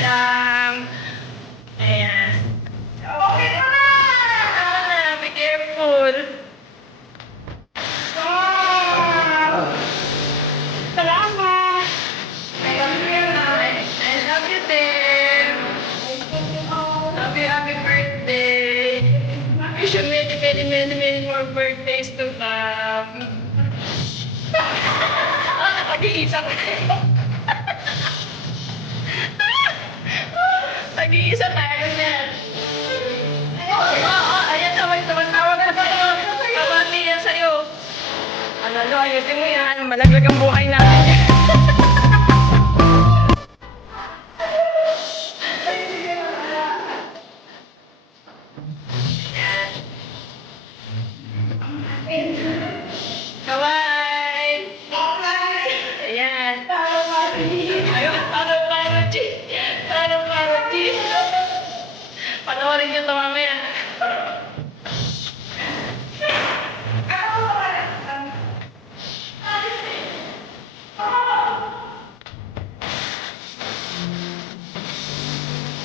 lang. Ayan. Okay na! Tama na, be careful. Salamat! I love you, I love you, Tim. Happy birthday. Wish you many more birthdays to come. Nag-iisa tayo. Nag-iisa tayo niyan. Ayan, tawag na ba? Tawag niya sa'yo. Ano, ayusin mo yan. Malaglag ang buhay natin. Kawai! Ayan. Ayun, parang parody. Parang parody. Panoorin nyo ito mamaya.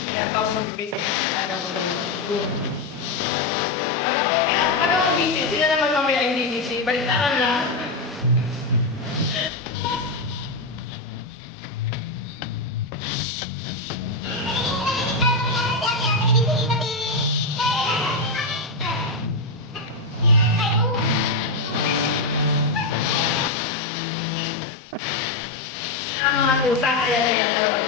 Kaya ako mag-busy. Ano ko Ano ang busy? Sila naman mamaya hindi busy. Balitaan na. Ang mga tusa, kaya